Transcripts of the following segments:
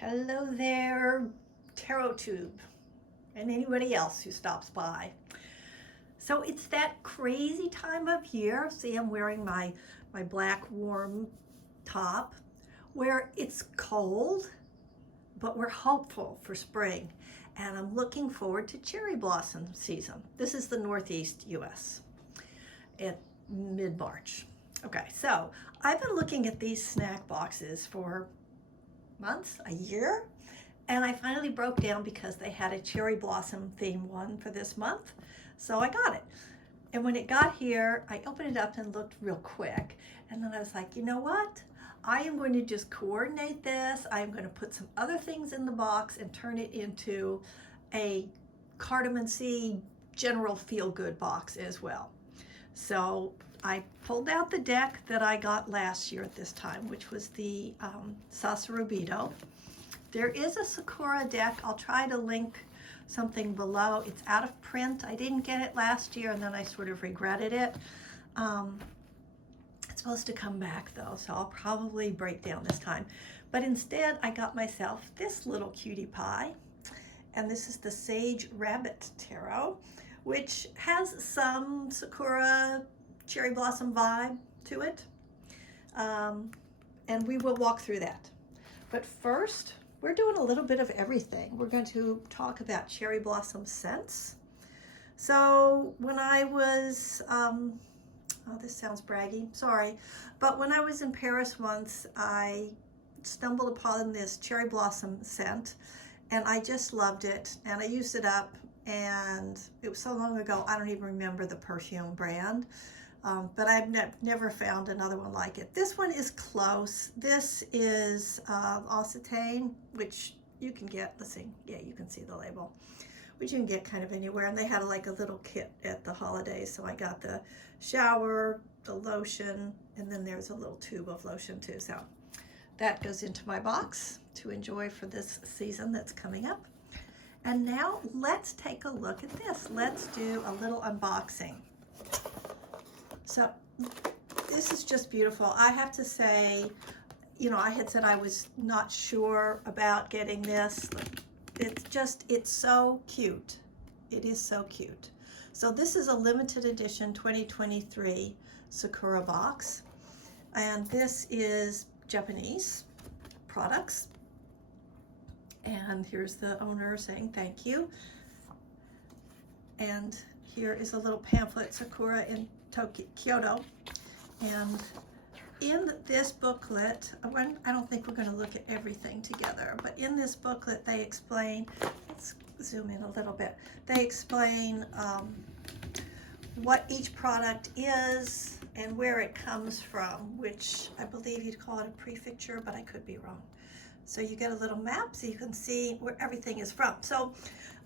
Hello there, Tarot Tube, and anybody else who stops by. So it's that crazy time of year. See, I'm wearing my black warm top where it's cold, but we're hopeful for spring. And I'm looking forward to cherry blossom season. This is the Northeast US at mid-March. Okay, so I've been looking at these snack boxes for months, a year, and I finally broke down because they had a cherry blossom theme one for this month, so I got it. And when it got here, I opened it up and looked real quick, and then I was like, you know what, I am going to just coordinate this. I'm going to put some other things in the box and turn it into a cardamom seed general feel-good box as well. So I pulled out the deck that I got last year at this time, which was the Sasarubido. There is a Sakura deck. I'll try to link something below. It's out of print. I didn't get it last year, and then I sort of regretted it. It's supposed to come back though, so I'll probably break down this time. But instead, I got myself this little cutie pie, and this is the Sage Rabbit Tarot, which has some Sakura cherry blossom vibe to it. And we will walk through that. But first, we're doing a little bit of everything. We're going to talk about cherry blossom scents. So when I was, oh, this sounds braggy, sorry. But when I was in Paris once, I stumbled upon this cherry blossom scent, and I just loved it. And I used it up, and it was so long ago, I don't even remember the perfume brand. But I've never found another one like it. This one is close. This is Occitane, which you can get, let's see, yeah, you can see the label, which you can get kind of anywhere. And they had like a little kit at the holidays. So I got the shower, the lotion, and then there's a little tube of lotion too. So that goes into my box to enjoy for this season that's coming up. And now let's take a look at this. Let's do a little unboxing. So this is just beautiful. I have to say, you know, I had said I was not sure about getting this. It's so cute. It is so cute. So this is a limited edition 2023 Sakura box. And this is Japanese products. And here's the owner saying thank you. And here is a little pamphlet, Sakura in Kyoto. And in this booklet, I don't think we're going to look at everything together, but in this booklet they explain, let's zoom in a little bit, they explain what each product is and where it comes from, which I believe you'd call it a prefecture, but I could be wrong. So you get a little map so you can see where everything is from. So,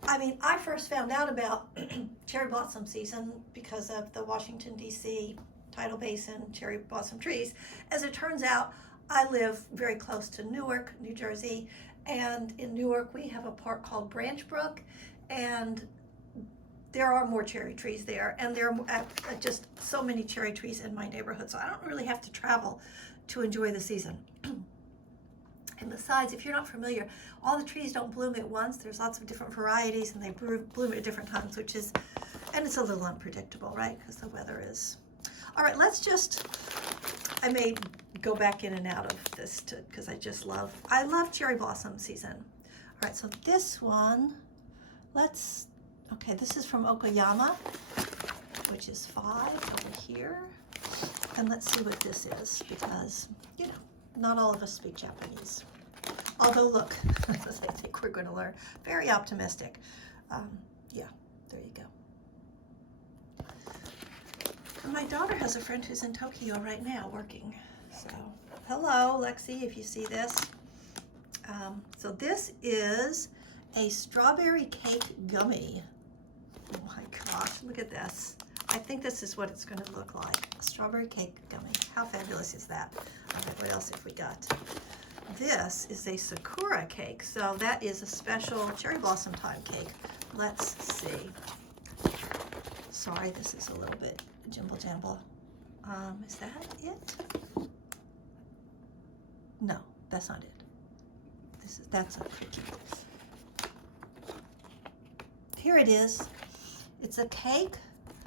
I mean, I first found out about cherry blossom season because of the Washington, D.C. tidal basin cherry blossom trees. As it turns out, I live very close to Newark, New Jersey, and in Newark we have a park called Branch Brook, and there are more cherry trees there, and there are just so many cherry trees in my neighborhood, so I don't really have to travel to enjoy the season. And besides, if you're not familiar, all the trees don't bloom at once. There's lots of different varieties, and they bloom at different times, which is, and it's a little unpredictable, right? Because the weather is. All right, let's just, I may go back in and out of this because I love cherry blossom season. All right, so this one, okay, this is from Okayama, which is 5 over here. And let's see what this is, because, you know, not all of us speak Japanese. Although, look, I think we're going to learn. Very optimistic. Yeah, there you go. And my daughter has a friend who's in Tokyo right now working. So, hello, Lexi, if you see this. So this is a strawberry cake gummy. Oh my gosh, look at this. I think this is what it's going to look like. A strawberry cake gummy. How fabulous is that? All right, what else have we got? This is a Sakura cake. So that is a special cherry blossom time cake. Let's see. Sorry, this is a little bit jumble jamble. Is that it? No, that's not it. That's a cookie. Here it is. It's a cake,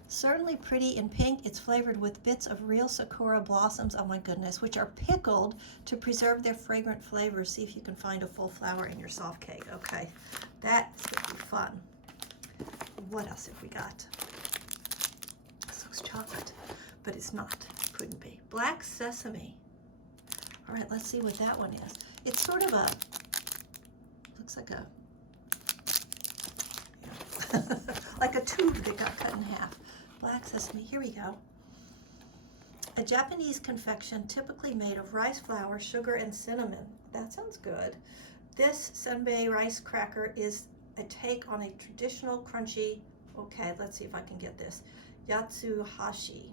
certainly pretty in pink. It's flavored with bits of real sakura blossoms, oh my goodness, which are pickled to preserve their fragrant flavors. See if you can find a full flower in your soft cake. Okay, that's going to be fun. What else have we got? This looks chocolate, but it's not. Couldn't be. Black sesame. All right, let's see what that one is. It's sort of a, looks like a, like a tube that got cut in half. Black sesame, here we go. A Japanese confection typically made of rice flour, sugar, and cinnamon. That sounds good. This senbei rice cracker is a take on a traditional crunchy, okay, let's see if I can get this, yatsuhashi.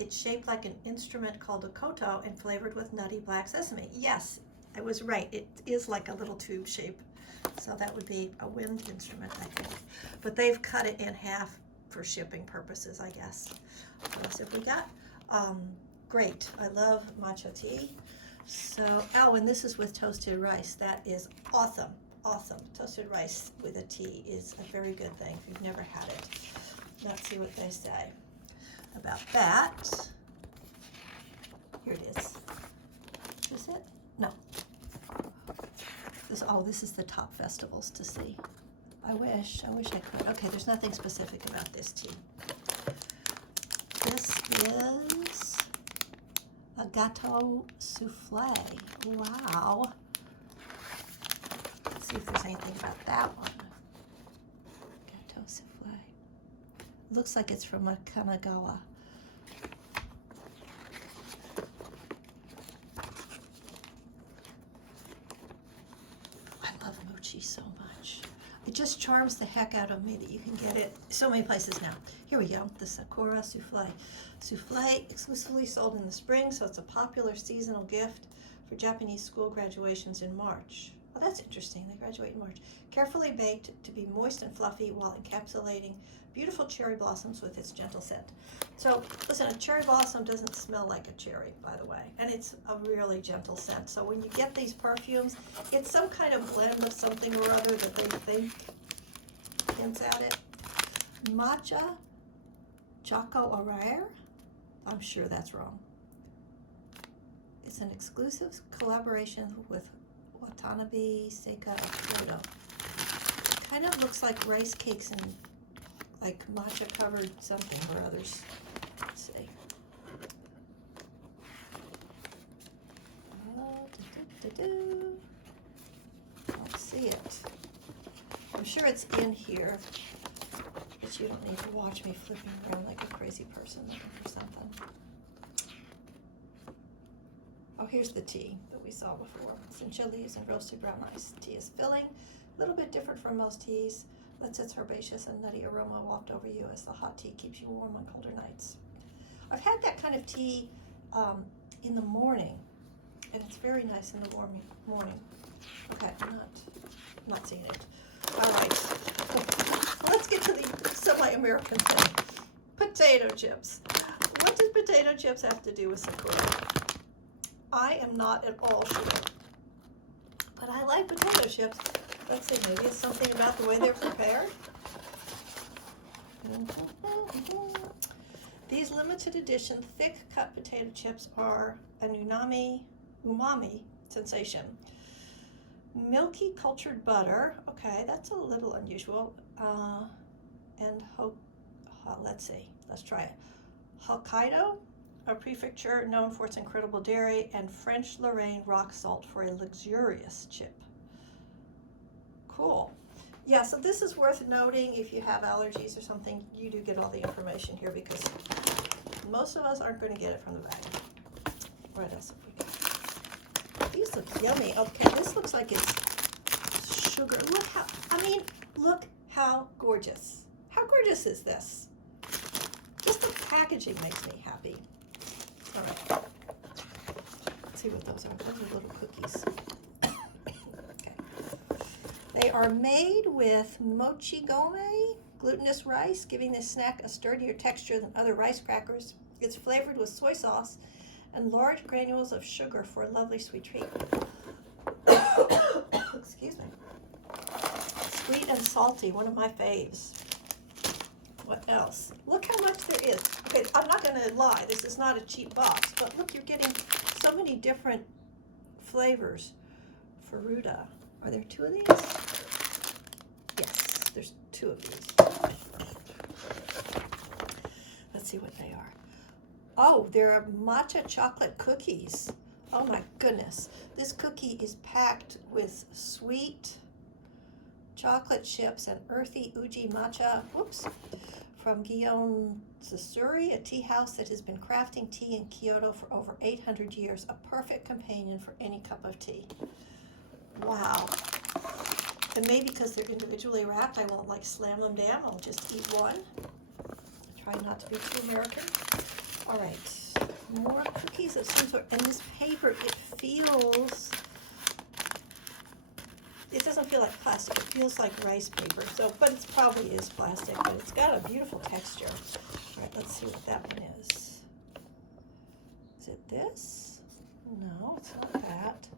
It's shaped like an instrument called a koto and flavored with nutty black sesame. Yes, I was right. It is like a little tube shape. So that would be a wind instrument, I think. But they've cut it in half for shipping purposes, I guess. What else have we got? Great. I love matcha tea. So, oh, and this is with toasted rice. That is awesome. Awesome. Toasted rice with a tea is a very good thing if you've never had it. Let's see what they say about that. Here it is. Is it? No. This is the top festivals to see. I wish I could. Okay, there's nothing specific about this tea. This is a gâteau soufflé. Wow. Let's see if there's anything about that one. Gâteau soufflé. Looks like it's from a Kanagawa. So much. It just charms the heck out of me that you can get it so many places now. Here we go, the Sakura Soufflé. Soufflé exclusively sold in the spring, so it's a popular seasonal gift for Japanese school graduations in March. Oh, that's interesting. They graduate in March. Carefully baked to be moist and fluffy while encapsulating beautiful cherry blossoms with its gentle scent. So, listen, a cherry blossom doesn't smell like a cherry, by the way, and it's a really gentle scent. So when you get these perfumes, it's some kind of blend of something or other that they think hints at it. Matcha Choco Arare? I'm sure that's wrong. It's an exclusive collaboration with Watanabe Seika of Kyoto. Kind of looks like rice cakes and like matcha covered something or others. Let's see. Don't see it. I'm sure it's in here, but you don't need to watch me flipping around like a crazy person looking for something. Oh, here's the tea that we saw before. Some chilies and roasted brown rice. Tea is filling, a little bit different from most teas. Lets its herbaceous and nutty aroma waft over you as the hot tea keeps you warm on colder nights. I've had that kind of tea in the morning, and it's very nice in the warm morning. Okay, I'm not seeing it. All right, let's get to the semi-American thing. Potato chips. What does potato chips have to do with Sakura? I am not at all sure, but I like potato chips. Let's see, maybe it's something about the way they're prepared. These limited edition thick cut potato chips are an umami sensation. Milky cultured butter, okay, that's a little unusual. And let's try it. Hokkaido, a prefecture known for its incredible dairy, and French Lorraine rock salt for a luxurious chip. Cool. Yeah, so this is worth noting if you have allergies or something. You do get all the information here because most of us aren't going to get it from the bag. What else have we got? These look yummy. Okay, this looks like it's sugar. Look how gorgeous. How gorgeous is this? Just the packaging makes me happy. All right. Let's see what those are. Those are little cookies. They are made with mochi gome, glutinous rice, giving this snack a sturdier texture than other rice crackers. It's flavored with soy sauce and large granules of sugar for a lovely sweet treat. salty, one of my faves. What else? Look how much there is. Okay, I'm not going to lie. This is not a cheap box, but look, you're getting so many different flavors for Ruda. Are there 2 of these? Yes, there's 2 of these. Let's see what they are. Oh, they're matcha chocolate cookies. Oh my goodness. This cookie is packed with sweet chocolate chips and earthy uji matcha, whoops, from Guillaume Zasuri, a tea house that has been crafting tea in Kyoto for over 800 years. A perfect companion for any cup of tea. Wow. And maybe because they're individually wrapped, I won't like slam them down. I'll just eat one. Try not to be too American. All right, more cookies of some sort. And this paper, it feels, it doesn't feel like plastic. It feels like rice paper. So, but it probably is plastic, but it's got a beautiful texture. All right, let's see what that one is. Is it this? No, it's not that.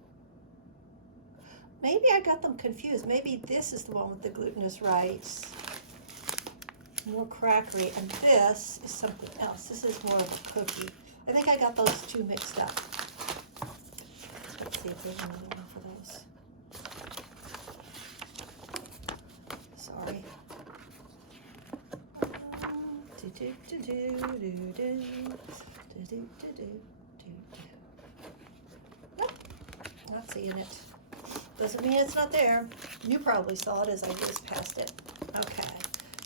Maybe I got them confused. Maybe this is the one with the glutinous rice. More crackery, and this is something else. This is more of a cookie. I think I got those 2 mixed up. Let's see if there's another one for those. Sorry. Nope, not seeing it. Doesn't mean it's not there. You probably saw it as I whizzed past it. Okay.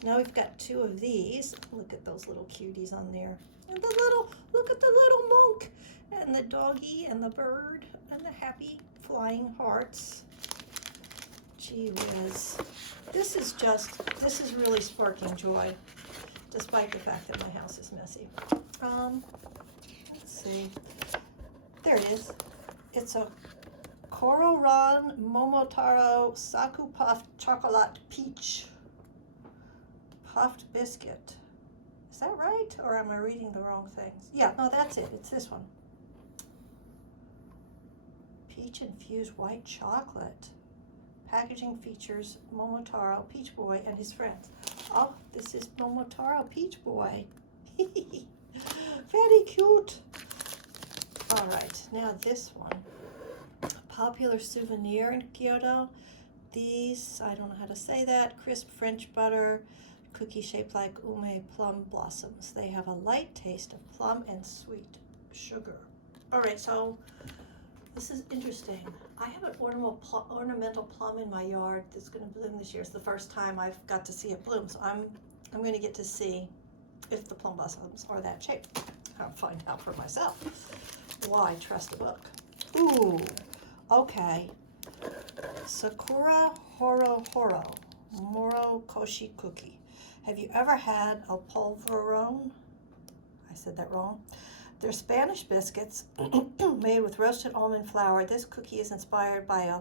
Now we've got 2 of these. Look at those little cuties on there. And the little, look at the little monk. And the doggy and the bird and the happy flying hearts. Gee whiz. This is really sparking joy, despite the fact that my house is messy. Let's see. There it is. It's a Kororan Momotaro Saku Puffed Chocolate Peach Puffed Biscuit. Is that right? Or am I reading the wrong things? Yeah, no, that's it. It's this one. Peach infused white chocolate. Packaging features Momotaro Peach Boy and his friends. Oh, this is Momotaro Peach Boy. Very cute. All right, now this one. Popular souvenir in Kyoto. These, I don't know how to say that, crisp French butter, cookie shaped like ume plum blossoms. They have a light taste of plum and sweet sugar. All right, so this is interesting. I have an ornamental plum in my yard that's going to bloom this year. It's the first time I've got to see it bloom, so I'm going to get to see if the plum blossoms are that shape. I'll find out for myself. Why trust a book? Ooh, okay. Sakura Horo Horo Moro Koshi Cookie. Have you ever had a polvorón? I said that wrong. They're Spanish biscuits made with roasted almond flour. This cookie is inspired by a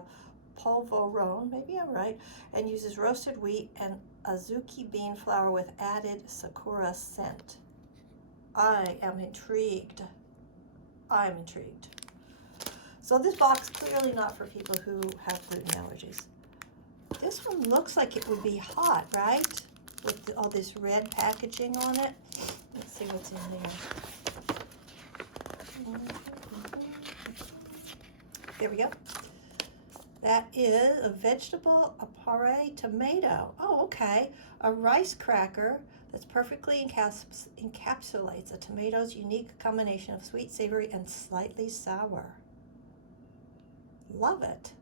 polvorón, maybe I'm right, and uses roasted wheat and azuki bean flour with added sakura scent. I am intrigued. I'm intrigued. So this box, clearly not for people who have gluten allergies. This one looks like it would be hot, right? With all this red packaging on it. Let's see what's in there. There we go. That is a vegetable apare tomato. Oh, okay. A rice cracker that's perfectly encapsulates a tomato's unique combination of sweet, savory, and slightly sour. Love it.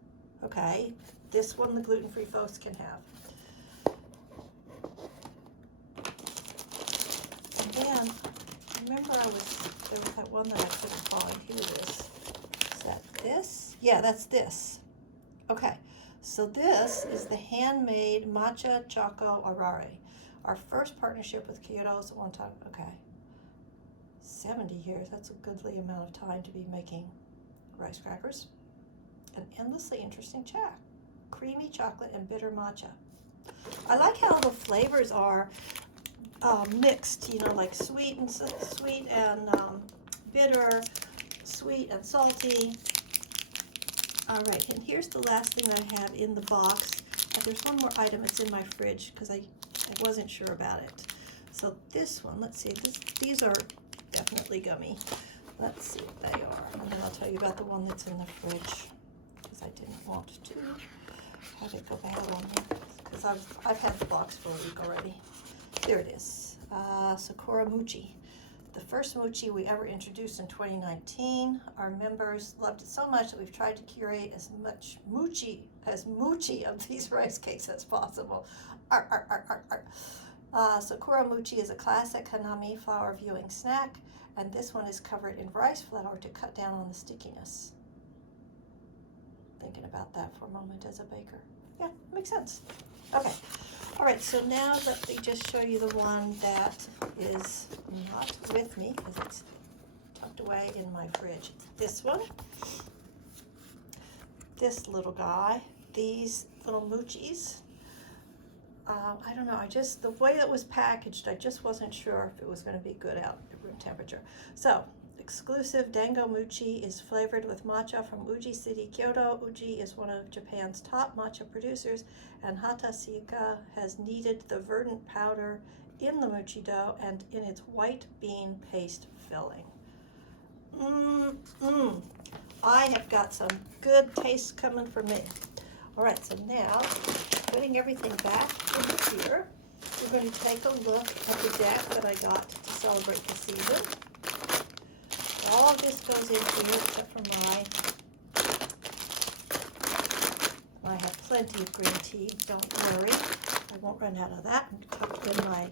Okay, this one the gluten-free folks can have. And then, remember there was that one that I couldn't find. Here it is. Is that this? Yeah, that's this. Okay, so this is the handmade matcha choco arare. Our first partnership with Kyoto's one time. Okay, 70 years. That's a goodly amount of time to be making rice crackers. An endlessly interesting chat. Creamy chocolate and bitter matcha. I like how the flavors are mixed, you know, like sweet and bitter, sweet and salty. All right, and here's the last thing I have in the box. there's one more item. It's in my fridge because I wasn't sure about it. So this one, let's see, these are definitely gummy. Let's see what they are, and then I'll tell you about the one that's in the fridge, because I didn't want to have it go bad on me, because I've had the box for a week already. There it is, Sakura Mochi. The first mochi we ever introduced in 2019. Our members loved it so much that we've tried to curate as much mochi of these rice cakes as possible. Sakura Mochi is a classic Hanami flour viewing snack, and this one is covered in rice flour to cut down on the stickiness. Thinking about that for a moment as a baker. Yeah, makes sense. Okay. All right, so now let me just show you the one that is not with me because it's tucked away in my fridge. It's this one. This little guy. These little moochies. I don't know, the way that was packaged, I just wasn't sure if it was going to be good out at room temperature. So, exclusive Dango Mochi is flavored with matcha from Uji City, Kyoto. Uji is one of Japan's top matcha producers, and Hatasuka has kneaded the verdant powder in the mochi dough and in its white bean paste filling. I have got some good taste coming for me. All right, so now, putting everything back in here, we're going to take a look at the deck that I got to celebrate the season. All of this goes in here except for I have plenty of green tea, don't worry. I won't run out of that. I'm going to tuck in my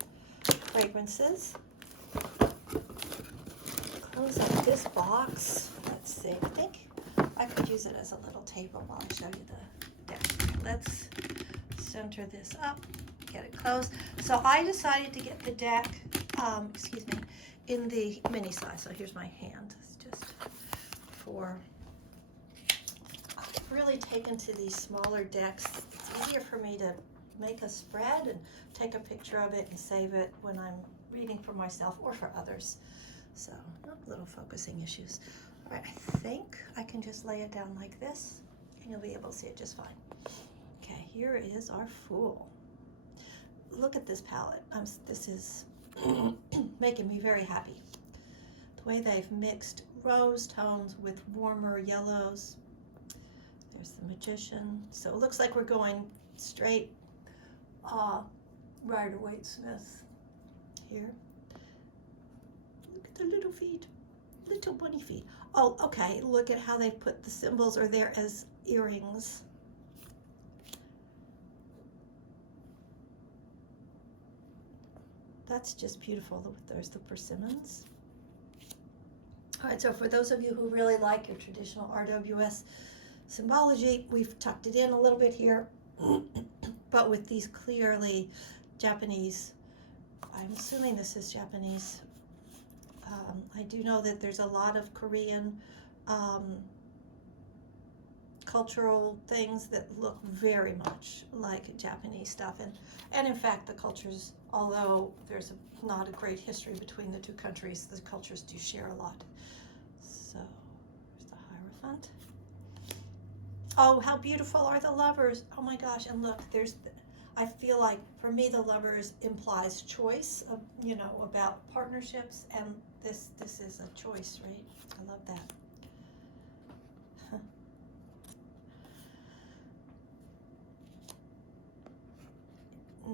fragrances. Close up this box. Let's see, I think I could use it as a little table while I show you the deck. Let's center this up, get it closed. So I decided to get the deck, in the mini size. So here's my hand. It's just for, I've really taken to these smaller decks. It's easier for me to make a spread and take a picture of it and save it when I'm reading for myself or for others. So, little focusing issues. All right, I think I can just lay it down like this and you'll be able to see it just fine. Okay, here is our Fool. Look at this palette. This is making me very happy. The way they've mixed rose tones with warmer yellows. There's the Magician. So it looks like we're going straight Rider-Waite-Smith here. Look at the little feet, little bunny feet. Oh, okay, look at how they put the symbols are there as earrings. That's just beautiful. There's the persimmons. All right, so for those of you who really like your traditional RWS symbology, we've tucked it in a little bit here, but with these clearly Japanese, I'm assuming this is Japanese. I do know that there's a lot of Korean cultural things that look very much like Japanese stuff, and in fact the cultures, although there's not a great history between the two countries, the cultures do share a lot. So there's the Hierophant. Oh, how beautiful are the lovers. Oh my gosh, and look, I feel like for me the lovers implies choice of, about partnerships, and this is a choice, right? I love that.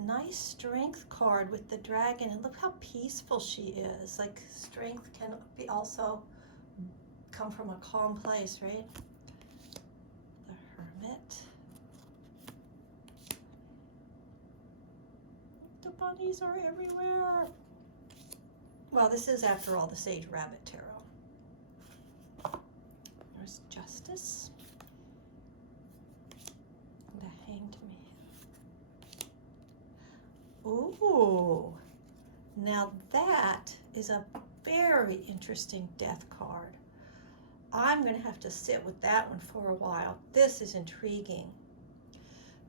Nice strength card with the dragon, and look how peaceful she is. Like, strength can be also come from a calm place, right? The Hermit. The bunnies are everywhere. Well, this is, after all, the Sage Rabbit Tarot. There's Justice. The Hanged Man. Ooh, now that is a very interesting death card. I'm going to have to sit with that one for a while. This is intriguing.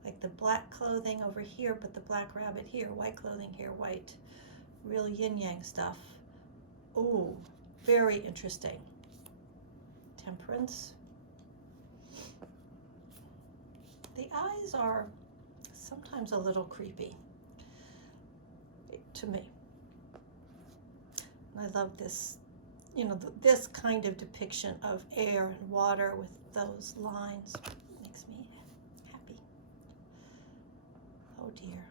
Like the black clothing over here, but the black rabbit here, white clothing here, white. Real yin-yang stuff. Ooh, very interesting. Temperance. The eyes are sometimes a little creepy to me. And I love this, you know, this kind of depiction of air and water with those lines. Makes me happy. Oh dear.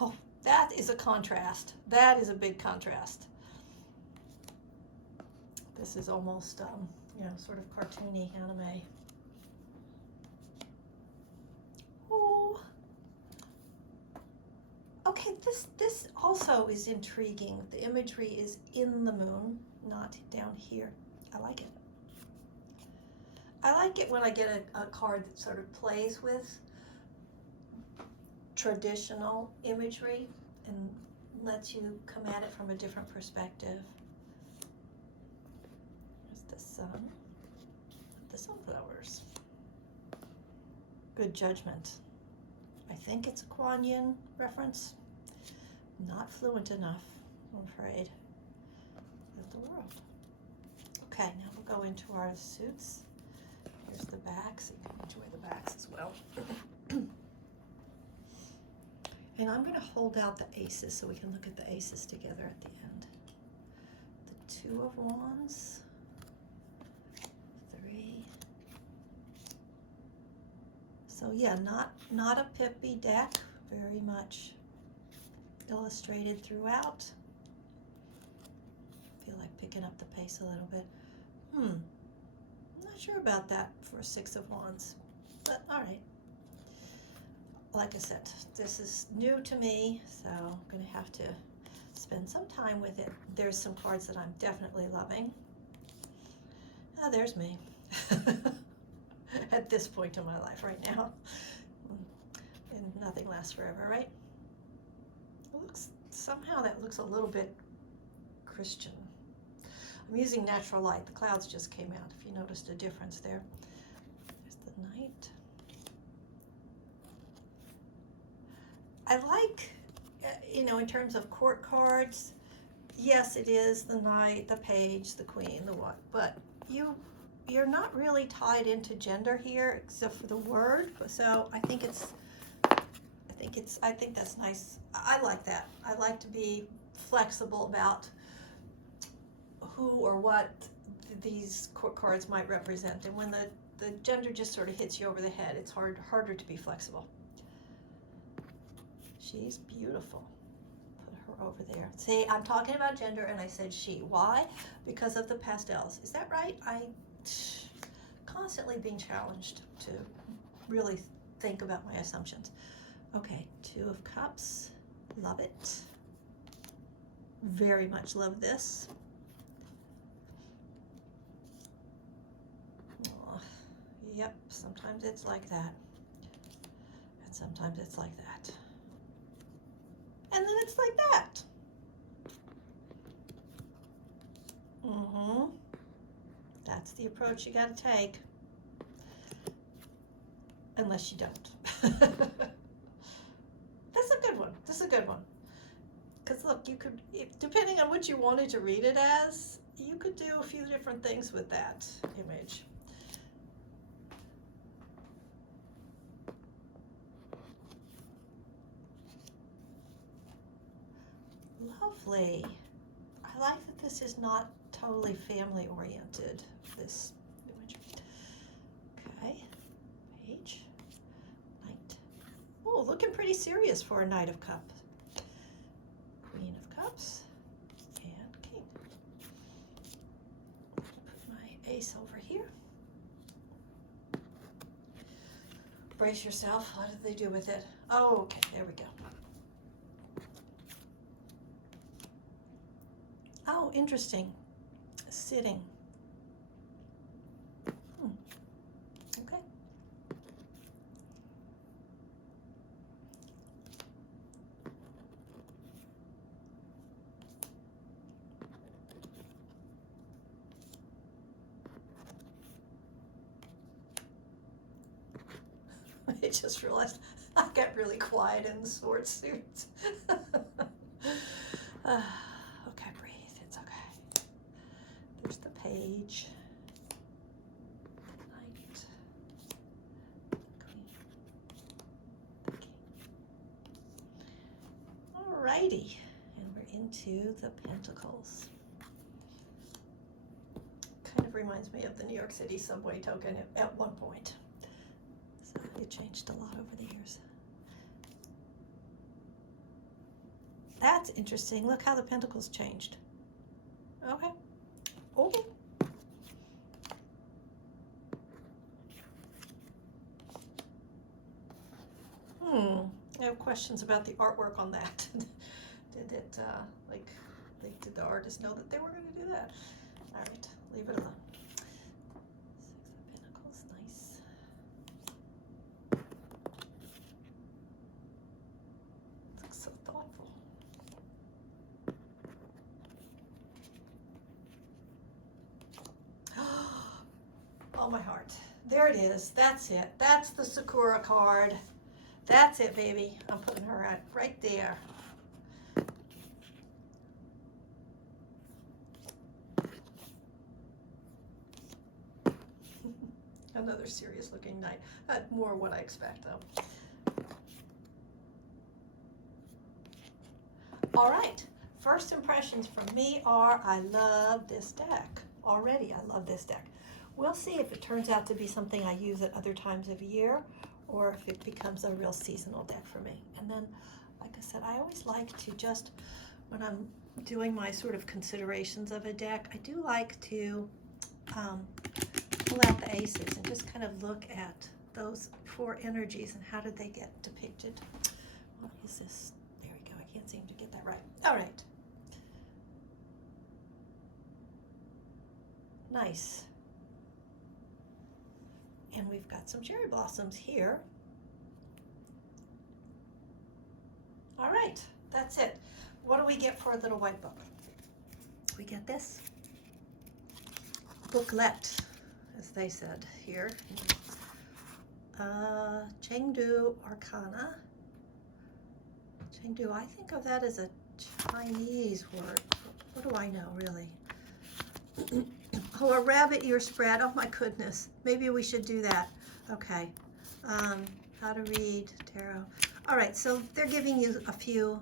Oh, that is a contrast. That is a big contrast. This is almost, you know, sort of cartoony anime. Oh. Okay, this also is intriguing. The imagery is in the moon, not down here. I like it. I like it when I get a card that sort of plays with traditional imagery and lets you come at it from a different perspective. There's the sun, the sunflowers. Good judgment. I think it's a Kuan Yin reference. Not fluent enough, I'm afraid. Of the world. Okay, now we'll go into our suits. Here's the backs. You can enjoy the backs as well. And I'm going to hold out the aces so we can look at the aces together at the end. The Two of Wands, 3. So yeah, not a pippy deck, very much illustrated throughout. Feel like picking up the pace a little bit. I'm not sure about that for a 6 of Wands, but all right. Like I said, this is new to me, so I'm going to have to spend some time with it. There's some cards that I'm definitely loving. Ah, there's me at this point in my life right now. And nothing lasts forever, right? It looks, somehow that looks a little bit Christian. I'm using natural light. The clouds just came out, if you noticed a difference there. There's the Knight. I like, you know, in terms of court cards, yes, it is the Knight, the Page, the Queen, the what, but you're not really tied into gender here except for the word. So I think that's nice. I like that. I like to be flexible about who or what these court cards might represent. And when the gender just sort of hits you over the head, it's harder to be flexible. She's beautiful. Put her over there. See, I'm talking about gender and I said she. Why? Because of the pastels. Is that right? I constantly being challenged to really think about my assumptions. Okay, 2 of Cups. Love it. Very much love this. Oh, yep, sometimes it's like that. And sometimes it's like that. And then it's like that. That's the approach you got to take. Unless you don't. That's a good one. This is a good one. Because look, you could, depending on what you wanted to read it as, you could do a few different things with that image. Lovely. I like that this is not totally family oriented, this image. Okay, Page, Knight. Oh, looking pretty serious for a Knight of Cups. Queen of Cups and King. Put my ace over here. Brace yourself. What did they do with it? Oh, okay, there we go. Oh, interesting. Sitting. Okay. I just realized I got really quiet in the sword suit. Okay, breathe. It's okay. There's the Page. Knight. Queen. righty, and we're into the Pentacles. Kind of reminds me of the New York City subway token at one point. So it changed a lot over the years. That's interesting. Look how the Pentacles changed. Okay. Okay. I have questions about the artwork on that. Did it, did the artist know that they were going to do that? All right, leave it alone. Six of Pentacles, nice. Looks so thoughtful. Oh, my heart. There it is. That's it. That's the Sakura card. That's it, baby. I'm putting her right there. Another serious looking knight. More what I expect, though. All right. First impressions from me are I love this deck. Already, I love this deck. We'll see if it turns out to be something I use at other times of year, or if it becomes a real seasonal deck for me. And then, like I said, I always like to just, when I'm doing my sort of considerations of a deck, I do like to pull out the aces and just kind of look at those four energies and how did they get depicted. What is this? There we go. I can't seem to get that right. All right. Nice. And we've got some cherry blossoms here. All right, that's it. What do we get for a little white book? We get this booklet, as they said here. Chengdu Arcana. Chengdu, I think of that as a Chinese word. What do I know, really? Oh, a rabbit ear spread. Oh my goodness. Maybe we should do that. Okay. How to read tarot. All right, so they're giving you a few.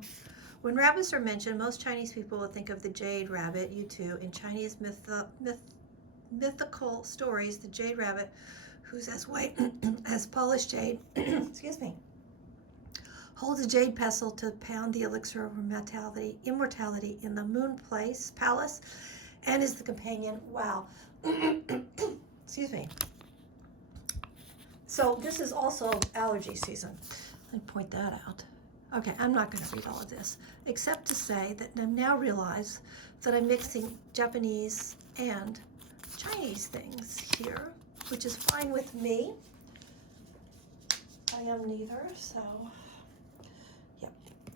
When rabbits are mentioned, most Chinese people will think of the jade rabbit, you too. In Chinese mythical stories, the jade rabbit, who's as white as polished jade, excuse me, holds a jade pestle to pound the elixir of immortality in the moon palace, and is the companion. Wow. Excuse me. So this is also allergy season. Let me point that out. Okay, I'm not going to read all of this, except to say that I now realize that I'm mixing Japanese and Chinese things here, which is fine with me. I am neither, so yeah.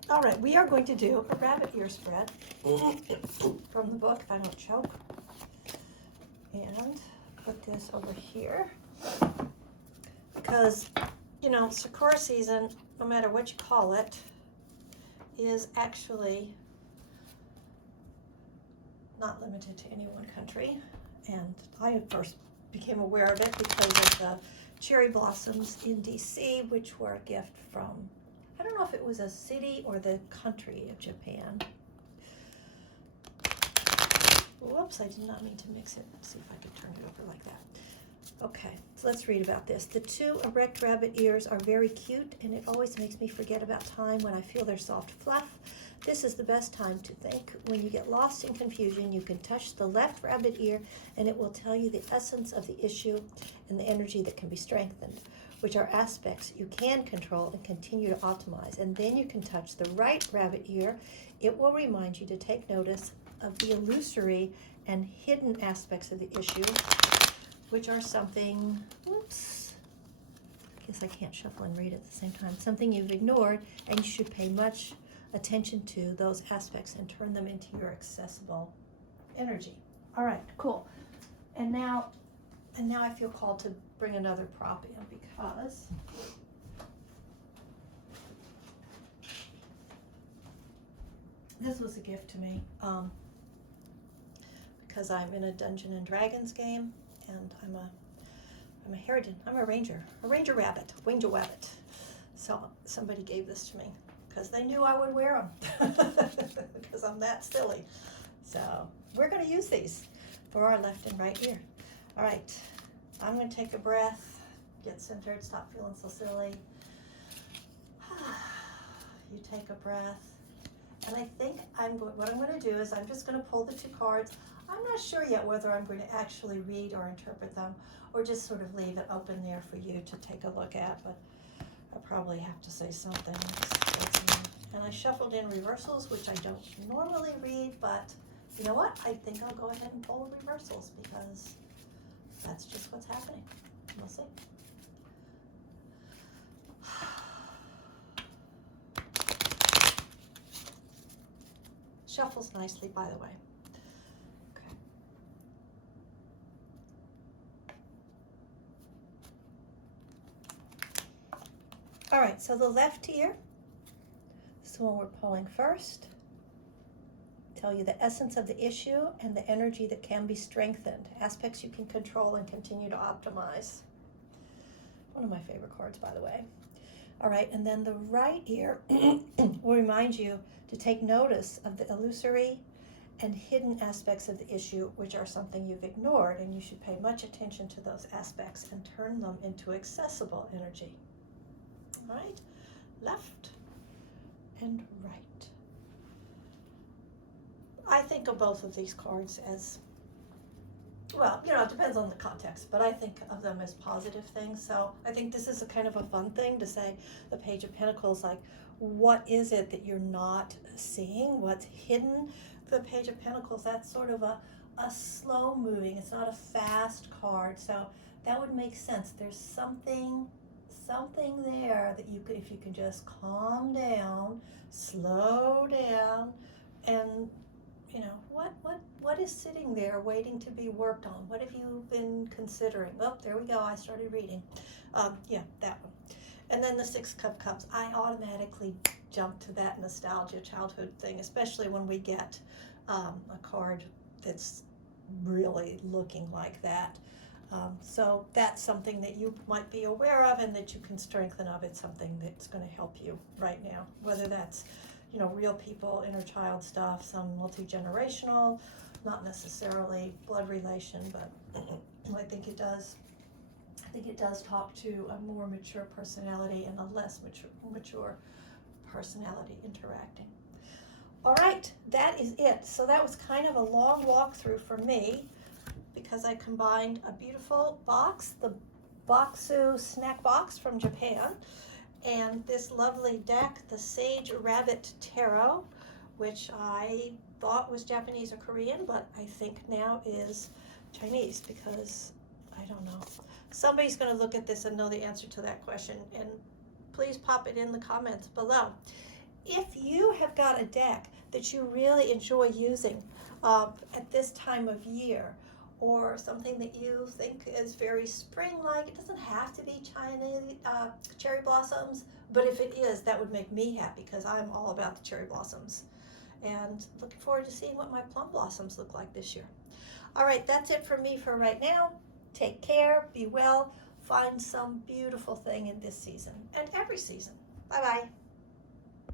All right, we are going to do a rabbit ear spread from the book, if I don't choke. And put this over here. Because, you know, Sakura season, no matter what you call it, is actually not limited to any one country. And I first became aware of it because of the cherry blossoms in DC, which were a gift from, I don't know if it was a city or the country of Japan. Whoops, I did not mean to mix it. Let's see if I can turn it over like that. Okay, so let's read about this. The two erect rabbit ears are very cute, and it always makes me forget about time when I feel their soft fluff. This is the best time to think. When you get lost in confusion, you can touch the left rabbit ear, and it will tell you the essence of the issue and the energy that can be strengthened, which are aspects you can control and continue to optimize. And then you can touch the right rabbit ear. It will remind you to take notice of the illusory and hidden aspects of the issue, which are something, whoops, I guess I can't shuffle and read at the same time, something you've ignored, and you should pay much attention to those aspects and turn them into your accessible energy. All right, cool. And now I feel called to bring another prop in because this was a gift to me. Because I'm in a Dungeons and Dragons game, and I'm a ranger rabbit. So somebody gave this to me because they knew I would wear them because I'm that silly. So we're going to use these for our left and right ear. All right, I'm going to take a breath, get centered, stop feeling so silly. You take a breath. And I think what I'm going to do is I'm just going to pull the two cards. I'm not sure yet whether I'm going to actually read or interpret them, or just sort of leave it open there for you to take a look at, but I probably have to say something. And I shuffled in reversals, which I don't normally read, but you know what? I think I'll go ahead and pull reversals because that's just what's happening. We'll see. Shuffles nicely, by the way. Okay. All right, so the left ear, this is the one we're pulling first. Tell you the essence of the issue and the energy that can be strengthened, aspects you can control and continue to optimize. One of my favorite cards, by the way. All right, and then the right ear will remind you to take notice of the illusory and hidden aspects of the issue, which are something you've ignored, and you should pay much attention to those aspects and turn them into accessible energy. All right, left and right. I think of both of these cards as, well, you know, it depends on the context, but I think of them as positive things. So I think this is a kind of a fun thing to say, the Page of Pentacles, like, what is it that you're not seeing? What's hidden? The Page of Pentacles, that's sort of a slow moving, it's not a fast card. So that would make sense. There's something there that you could, if you can just calm down, slow down, and you know, what is sitting there waiting to be worked on? What have you been considering? Oh, there we go. I started reading. Yeah, that one. And then the Six of Cups. I automatically jump to that nostalgia childhood thing, especially when we get a card that's really looking like that. So that's something that you might be aware of and that you can strengthen of. It's something that's going to help you right now, whether that's, you know, real people, inner child stuff, some multi-generational, not necessarily blood relation, but I think it does talk to a more mature personality and a less mature personality interacting. All right, that is it. So that was kind of a long walkthrough for me because I combined a beautiful box, the Bokksu snack box from Japan, and this lovely deck, the Sage Rabbit Tarot, which I thought was Japanese or Korean, but I think now is Chinese because I don't know. Somebody's going to look at this and know the answer to that question, and please pop it in the comments below. If you have got a deck that you really enjoy using at this time of year, or something that you think is very spring-like, it doesn't have to be cherry blossoms, but if it is, that would make me happy because I'm all about the cherry blossoms. And looking forward to seeing what my plum blossoms look like this year. All right, that's it for me for right now. Take care, be well, find some beautiful thing in this season and every season. Bye-bye.